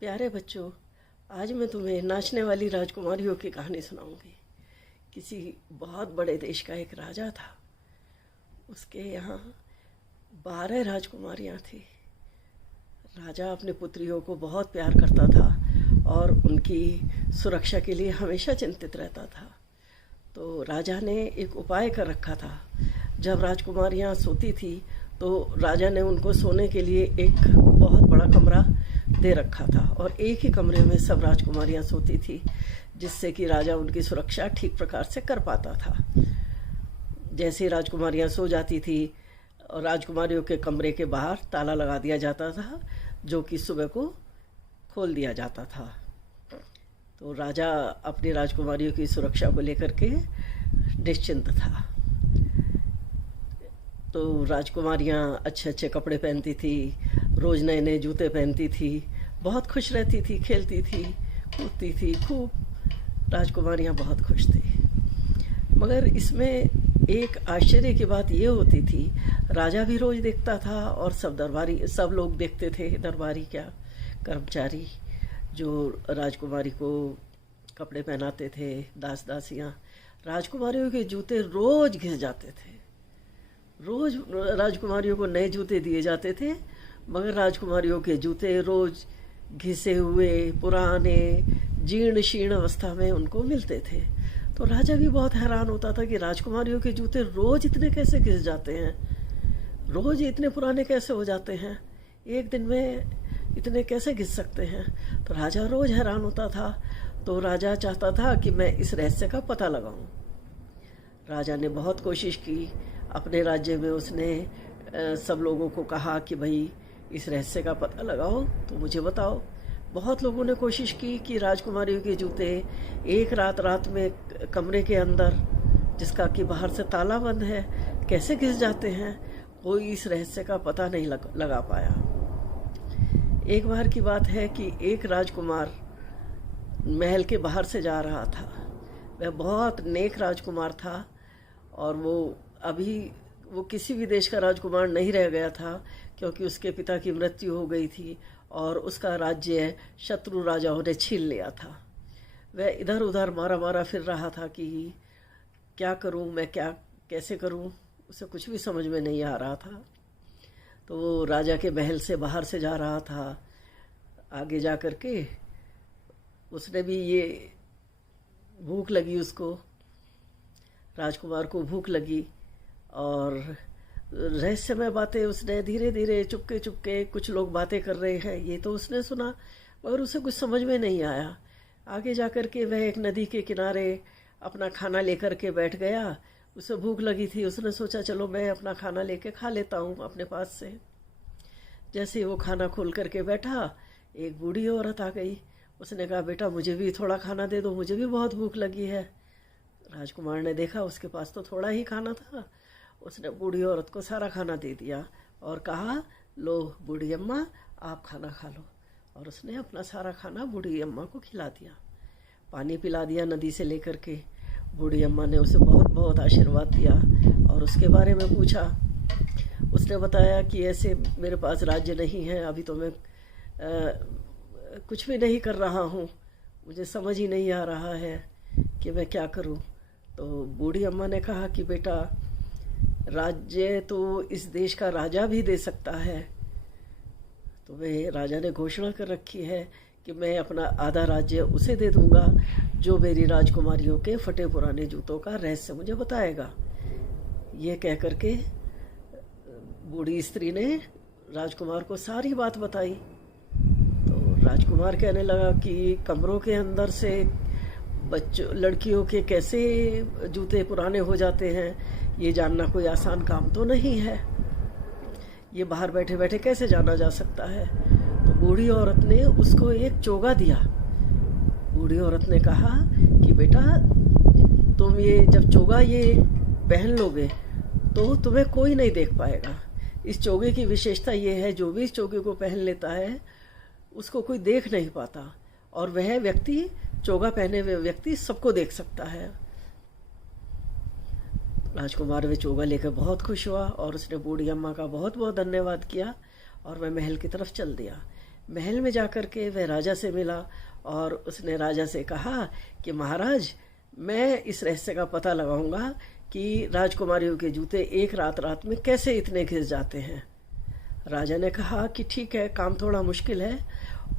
प्यारे बच्चों, आज मैं तुम्हें नाचने वाली राजकुमारियों की कहानी सुनाऊंगी। किसी बहुत बड़े देश का एक राजा था। उसके यहाँ 12 राजकुमारियाँ थी। राजा अपनी पुत्रियों को बहुत प्यार करता था और उनकी सुरक्षा के लिए हमेशा चिंतित रहता था। तो राजा ने एक उपाय कर रखा था। जब राजकुमारियाँ सोती थी तो राजा ने उनको सोने के लिए एक बहुत बड़ा कमरा दे रखा था और एक ही कमरे में सब राजकुमारियाँ सोती थी, जिससे कि राजा उनकी सुरक्षा ठीक प्रकार से कर पाता था। जैसे राजकुमारियाँ सो जाती थी और राजकुमारियों के कमरे के बाहर ताला लगा दिया जाता था, जो कि सुबह को खोल दिया जाता था। तो राजा अपनी राजकुमारियों की सुरक्षा को लेकर के निश्चिंत था। तो राजकुमारियाँ अच्छे अच्छे कपड़े पहनती थी, रोज़ नए नए जूते पहनती थी, बहुत खुश रहती थी, खेलती थी, कूदती थी खूब। राजकुमारियाँ बहुत खुश थी। मगर इसमें एक आश्चर्य की बात ये होती थी, राजा भी रोज़ देखता था और सब लोग देखते थे, दरबारी क्या कर्मचारी जो राजकुमारी को कपड़े पहनाते थे, दास दासियाँ, राजकुमारियों के जूते रोज़ घिस जाते थे। रोज़ राजकुमारियों को नए जूते दिए जाते थे, मगर राजकुमारियों के जूते रोज़ घिसे हुए, पुराने, जीर्ण शीर्ण अवस्था में उनको मिलते थे। तो राजा भी बहुत हैरान होता था कि राजकुमारियों के जूते रोज़ इतने कैसे घिस जाते हैं, रोज़ इतने पुराने कैसे हो जाते हैं, एक दिन में इतने कैसे घिस सकते हैं। तो राजा रोज़ हैरान होता था। तो राजा चाहता था कि मैं इस रहस्य का पता लगाऊं। राजा ने बहुत कोशिश की। अपने राज्य में उसने सब लोगों को कहा कि भाई इस रहस्य का पता लगाओ तो मुझे बताओ। बहुत लोगों ने कोशिश की कि राजकुमारियों के जूते एक रात में कमरे के अंदर, जिसका कि बाहर से ताला बंद है, कैसे घिस जाते हैं। कोई इस रहस्य का पता नहीं लगा पाया। एक बार की बात है कि एक राजकुमार महल के बाहर से जा रहा था। वह बहुत नेक राजकुमार था और वो किसी भी देश का राजकुमार नहीं रह गया था, क्योंकि उसके पिता की मृत्यु हो गई थी और उसका राज्य शत्रु राजाओं ने छीन लिया था। वह इधर उधर मारा फिर रहा था कि क्या करूं मैं, कैसे करूं, उसे कुछ भी समझ में नहीं आ रहा था। तो वो राजा के महल से बाहर से जा रहा था। आगे जा कर के उसने भी ये भूख लगी, उसको राजकुमार को भूख लगी और रहस्यमय बातें उसने धीरे धीरे चुपके कुछ लोग बातें कर रहे हैं, ये तो उसने सुना, मगर उसे कुछ समझ में नहीं आया। आगे जाकर के वह एक नदी के किनारे अपना खाना लेकर के बैठ गया। उसे भूख लगी थी। उसने सोचा चलो मैं अपना खाना लेके खा लेता हूँ अपने पास से। जैसे ही वो खाना खोल करके बैठा, एक बूढ़ी औरत आ गई। उसने कहा बेटा मुझे भी थोड़ा खाना दे दो, मुझे भी बहुत भूख लगी है। राजकुमार ने देखा उसके पास तो थोड़ा ही खाना था। उसने बूढ़ी औरत को सारा खाना दे दिया और कहा लो बूढ़ी अम्मा आप खाना खा लो। और उसने अपना सारा खाना बूढ़ी अम्मा को खिला दिया, पानी पिला दिया नदी से लेकर के। बूढ़ी अम्मा ने उसे बहुत बहुत आशीर्वाद दिया और उसके बारे में पूछा। उसने बताया कि ऐसे मेरे पास राज्य नहीं है, अभी तो मैं कुछ भी नहीं कर रहा हूँ, मुझे समझ ही नहीं आ रहा है कि मैं क्या करूँ। तो बूढ़ी अम्मा ने कहा कि बेटा राज्य तो इस देश का राजा भी दे सकता है। तो वह राजा ने घोषणा कर रखी है कि मैं अपना आधा राज्य उसे दे दूंगा जो मेरी राजकुमारियों के फटे पुराने जूतों का रहस्य मुझे बताएगा। ये कह करके बूढ़ी स्त्री ने राजकुमार को सारी बात बताई। तो राजकुमार कहने लगा कि कमरों के अंदर से लड़कियों के कैसे जूते पुराने हो जाते हैं, ये जानना कोई आसान काम तो नहीं है, ये बाहर बैठे बैठे कैसे जाना जा सकता है। तो बूढ़ी औरत ने उसको एक चोगा दिया। बूढ़ी औरत ने कहा कि बेटा तुम ये जब चोगा ये पहन लोगे तो तुम्हें कोई नहीं देख पाएगा। इस चोगे की विशेषता ये है, जो भी इस चोगे को पहन लेता है उसको कोई देख नहीं पाता और वह व्यक्ति, चोगा पहने हुए व्यक्ति, सबको देख सकता है। राजकुमार वे चोगा लेकर बहुत खुश हुआ और उसने बूढ़ी अम्मा का बहुत बहुत धन्यवाद किया और वह महल की तरफ चल दिया। महल में जाकर के वह राजा से मिला और उसने राजा से कहा कि महाराज, मैं इस रहस्य का पता लगाऊंगा कि राजकुमारियों के जूते एक रात में कैसे इतने घिस जाते हैं। राजा ने कहा कि ठीक है, काम थोड़ा मुश्किल है,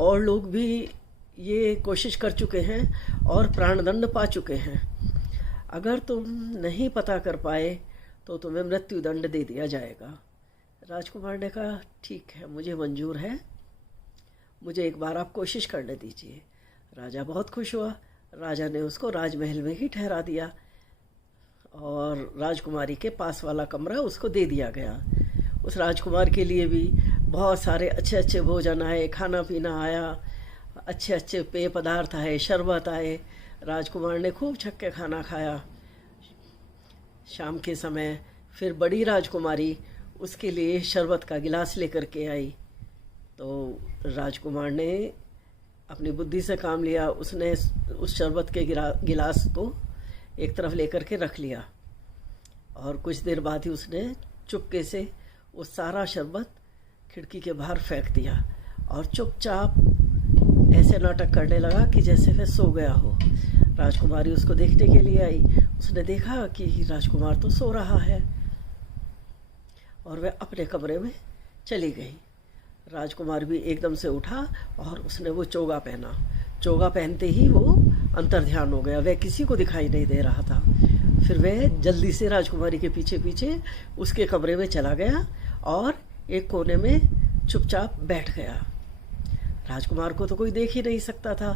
और लोग भी ये कोशिश कर चुके हैं और प्राणदंड पा चुके हैं। अगर तुम नहीं पता कर पाए तो तुम्हें मृत्यु दंड दे दिया जाएगा। राजकुमार ने कहा ठीक है, मुझे मंजूर है, मुझे एक बार आप कोशिश करने दीजिए। राजा बहुत खुश हुआ। राजा ने उसको राजमहल में ही ठहरा दिया और राजकुमारी के पास वाला कमरा उसको दे दिया गया। उस राजकुमार के लिए भी बहुत सारे अच्छे अच्छे भोजन आए, खाना पीना आया, अच्छे अच्छे पेय पदार्थ आए, शरबत आए। राजकुमार ने खूब छक के खाना खाया। शाम के समय फिर बड़ी राजकुमारी उसके लिए शरबत का गिलास लेकर के आई। तो राजकुमार ने अपनी बुद्धि से काम लिया। उसने उस शरबत के गिलास को एक तरफ लेकर के रख लिया और कुछ देर बाद ही उसने चुपके से वो सारा शरबत खिड़की के बाहर फेंक दिया और चुपचाप ऐसे नाटक करने लगा कि जैसे वह सो गया हो। राजकुमारी उसको देखने के लिए आई। उसने देखा कि राजकुमार तो सो रहा है और वह अपने कमरे में चली गई। राजकुमार भी एकदम से उठा और उसने वो चोगा पहना। चोगा पहनते ही वो अंतर्ध्यान हो गया, वह किसी को दिखाई नहीं दे रहा था। फिर वह जल्दी से राजकुमारी के पीछे पीछे उसके कमरे में चला गया और एक कोने में चुपचाप बैठ गया। राजकुमार को तो कोई देख ही नहीं सकता था।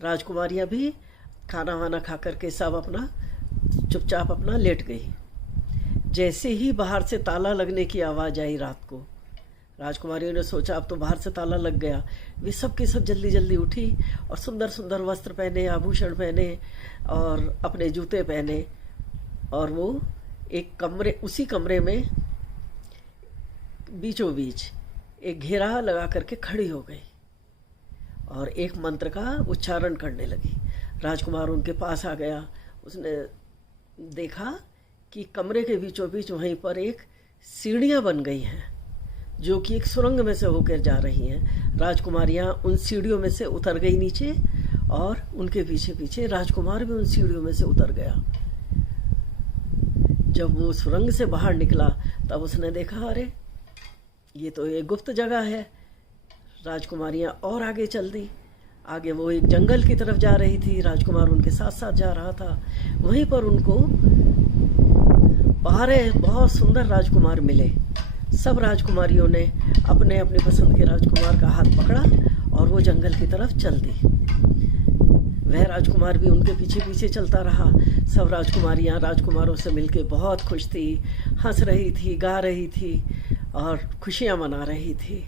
राजकुमारियां भी खाना वाना खा करके सब अपना चुपचाप अपना लेट गई। जैसे ही बाहर से ताला लगने की आवाज़ आई रात को, राजकुमारियों ने सोचा अब तो बाहर से ताला लग गया। वे सब की सब जल्दी जल्दी उठी और सुंदर सुंदर वस्त्र पहने, आभूषण पहने और अपने जूते पहने, और वो एक कमरे, उसी कमरे में बीचों बीच एक घेरा लगा करके खड़ी हो गई और एक मंत्र का उच्चारण करने लगी। राजकुमार उनके पास आ गया। उसने देखा कि कमरे के बीचों बीच वहीं पर एक सीढ़ियाँ बन गई हैं जो कि एक सुरंग में से होकर जा रही हैं। राजकुमारियाँ उन सीढ़ियों में से उतर गई नीचे और उनके पीछे पीछे राजकुमार भी उन सीढ़ियों में से उतर गया। जब वो सुरंग से बाहर निकला तब उसने देखा, अरे ये तो एक गुप्त जगह है। राजकुमारियाँ और आगे चल दी। आगे वो एक जंगल की तरफ जा रही थी। राजकुमार उनके साथ साथ जा रहा था। वहीं पर उनको 12 बहुत सुंदर राजकुमार मिले। सब राजकुमारियों ने अपने अपने पसंद के राजकुमार का हाथ पकड़ा और वो जंगल की तरफ चल दी। वह राजकुमार भी उनके पीछे पीछे चलता रहा। सब राजकुमारियां राजकुमारों से मिलके बहुत खुश थी, हंस रही थी, गा रही थी और खुशियां मना रही थी।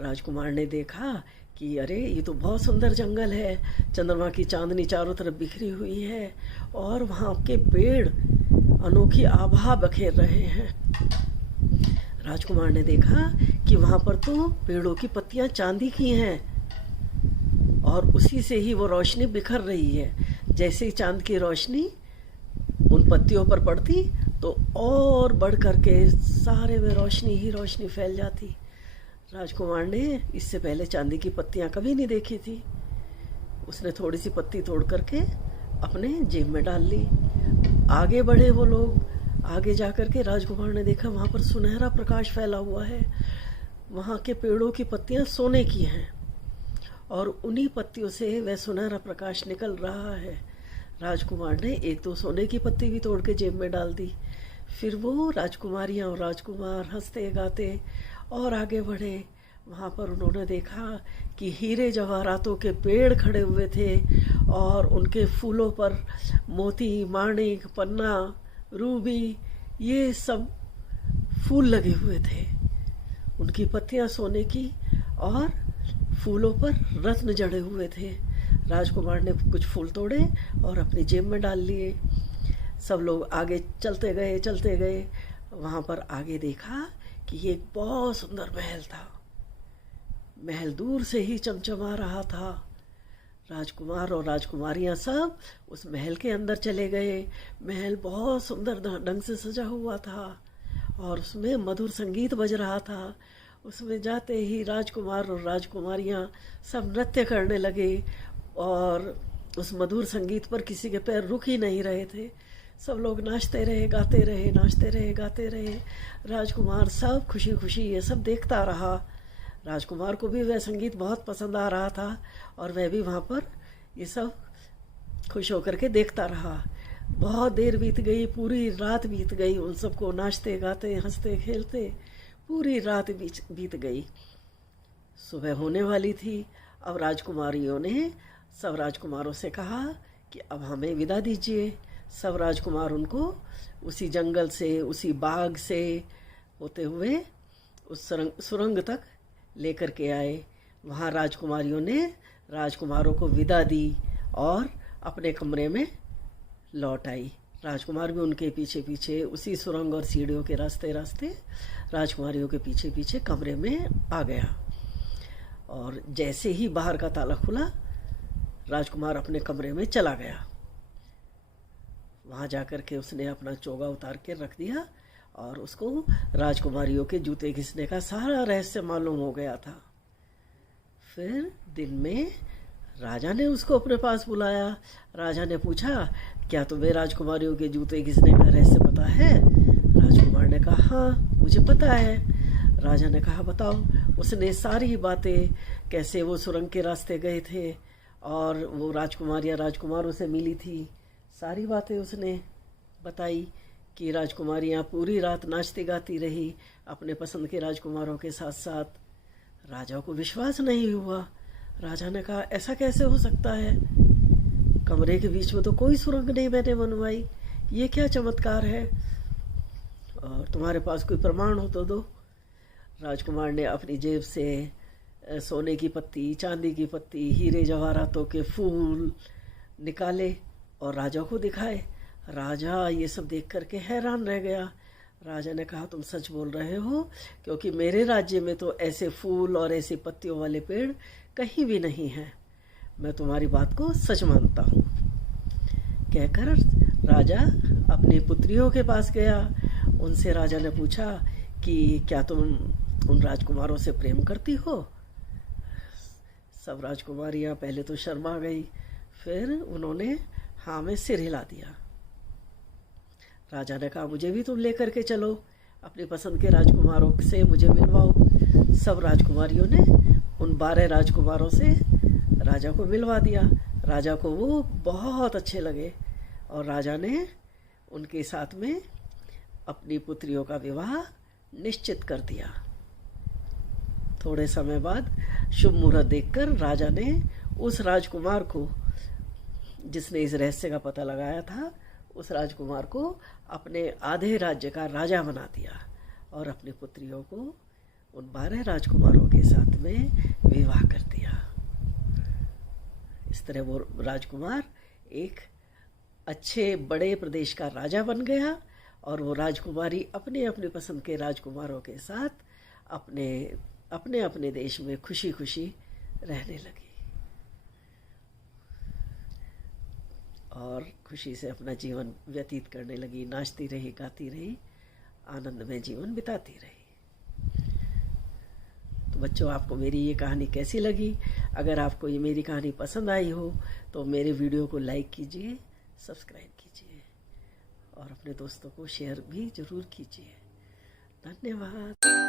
राजकुमार ने देखा कि अरे ये तो बहुत सुंदर जंगल है, चंद्रमा की चांदनी चारों तरफ बिखरी हुई है और वहाँ के पेड़ अनोखी आभा बखेर रहे हैं। राजकुमार ने देखा कि वहाँ पर तो पेड़ों की पत्तियाँ चांदी की हैं और उसी से ही वो रोशनी बिखर रही है। जैसे ही चांद की रोशनी उन पत्तियों पर पड़ती तो और बढ़ करके सारे में रोशनी ही रोशनी फैल जाती। राजकुमार ने इससे पहले चांदी की पत्तियां कभी नहीं देखी थी। उसने थोड़ी सी पत्ती तोड़ करके अपने जेब में डाल ली। आगे बढ़े वो लोग। आगे जा करके राजकुमार ने देखा वहाँ पर सुनहरा प्रकाश फैला हुआ है। वहाँ के पेड़ों की पत्तियां सोने की हैं और उन्हीं पत्तियों से वह सुनहरा प्रकाश निकल रहा है। राजकुमार ने एक दो सोने की पत्ती भी तोड़ के जेब में डाल दी। फिर वो राजकुमारियाँ और राजकुमार हंसते गाते और आगे बढ़े। वहाँ पर उन्होंने देखा कि हीरे जवाहरातों के पेड़ खड़े हुए थे और उनके फूलों पर मोती, माणिक, पन्ना, रूबी, ये सब फूल लगे हुए थे। उनकी पत्तियाँ सोने की और फूलों पर रत्न जड़े हुए थे। राजकुमार ने कुछ फूल तोड़े और अपनी जेब में डाल लिए। सब लोग आगे चलते गए। वहाँ पर आगे देखा कि ये एक बहुत सुंदर महल था। महल दूर से ही चमचमा रहा था। राजकुमार और राजकुमारियाँ सब उस महल के अंदर चले गए। महल बहुत सुंदर ढंग से सजा हुआ था और उसमें मधुर संगीत बज रहा था उसमें जाते ही राजकुमार और राजकुमारियाँ सब नृत्य करने लगे और उस मधुर संगीत पर किसी के पैर रुक ही नहीं रहे थे। सब लोग नाचते रहे, गाते रहे, नाचते रहे, गाते रहे। राजकुमार सब खुशी खुशी ये सब देखता रहा। राजकुमार को भी वह संगीत बहुत पसंद आ रहा था और वह भी वहाँ पर ये सब खुश होकर के देखता रहा। बहुत देर बीत गई, पूरी रात बीत गई, उन सबको नाचते गाते हंसते खेलते पूरी रात बीत गई। सुबह होने वाली थी। अब राजकुमारियों ने सब राजकुमारों से कहा कि अब हमें विदा दीजिए। सब राजकुमार उनको उसी जंगल से, उसी बाग से होते हुए उस सुरंग तक लेकर के आए। वहाँ राजकुमारियों ने राजकुमारों को विदा दी और अपने कमरे में लौट आई। राजकुमार भी उनके पीछे पीछे उसी सुरंग और सीढ़ियों के रास्ते रास्ते राजकुमारियों के पीछे पीछे कमरे में आ गया। और जैसे ही बाहर का ताला खुला, राजकुमार अपने कमरे में चला गया। वहाँ जाकर के उसने अपना चोगा उतार के रख दिया और उसको राजकुमारियों के जूते घिसने का सारा रहस्य मालूम हो गया था। फिर दिन में राजा ने उसको अपने पास बुलाया। राजा ने पूछा, क्या तुम्हें राजकुमारियों के जूते घिसने का रहस्य पता है? राजकुमार ने कहा, हाँ मुझे पता है। राजा ने कहा, बताओ। उसने सारी बातें, कैसे वो सुरंग के रास्ते गए थे और वो राजकुमारियाँ राजकुमारों से मिली थी, सारी बातें उसने बताई कि राजकुमारियाँ पूरी रात नाचती गाती रही अपने पसंद के राजकुमारों के साथ साथ। राजा को विश्वास नहीं हुआ। राजा ने कहा, ऐसा कैसे हो सकता है? कमरे के बीच में तो कोई सुरंग नहीं मैंने बनवाई, ये क्या चमत्कार है? और तुम्हारे पास कोई प्रमाण हो तो दो। राजकुमार ने अपनी जेब से सोने की पत्ती, चांदी की पत्ती, हीरे जवाहरातों के फूल निकाले और राजा को दिखाए। राजा ये सब देख करके हैरान रह गया। राजा ने कहा, तुम सच बोल रहे हो, क्योंकि मेरे राज्य में तो ऐसे फूल और ऐसे पत्तियों वाले पेड़ कहीं भी नहीं हैं। मैं तुम्हारी बात को सच मानता हूँ। कहकर राजा अपनी पुत्रियों के पास गया। उनसे राजा ने पूछा कि क्या तुम उन राजकुमारों से प्रेम करती हो? सब राजकुमारियाँ पहले तो शर्मा गई, फिर उन्होंने हाँ में सिर हिला दिया। राजा ने कहा, मुझे भी तुम लेकर के चलो, अपनी पसंद के राजकुमारों से मुझे मिलवाओ। सब राजकुमारियों ने उन 12 राजकुमारों से राजा को मिलवा दिया। राजा को वो बहुत अच्छे लगे और राजा ने उनके साथ में अपनी पुत्रियों का विवाह निश्चित कर दिया। थोड़े समय बाद शुभ मुहूर्त देखकर राजा ने उस राजकुमार को, जिसने इस रहस्य का पता लगाया था, उस राजकुमार को अपने आधे राज्य का राजा बना दिया और अपनी पुत्रियों को उन 12 राजकुमारों के साथ में विवाह कर दिया। इस तरह वो राजकुमार एक अच्छे बड़े प्रदेश का राजा बन गया और वो राजकुमारी अपने अपने पसंद के राजकुमारों के साथ अपने अपने देश में खुशी खुशी रहने लगी और खुशी से अपना जीवन व्यतीत करने लगी। नाचती रही, गाती रही, आनंद में जीवन बिताती रही। तो बच्चों, आपको मेरी ये कहानी कैसी लगी? अगर आपको ये मेरी कहानी पसंद आई हो तो मेरे वीडियो को लाइक कीजिए, सब्सक्राइब कीजिए और अपने दोस्तों को शेयर भी ज़रूर कीजिए। धन्यवाद।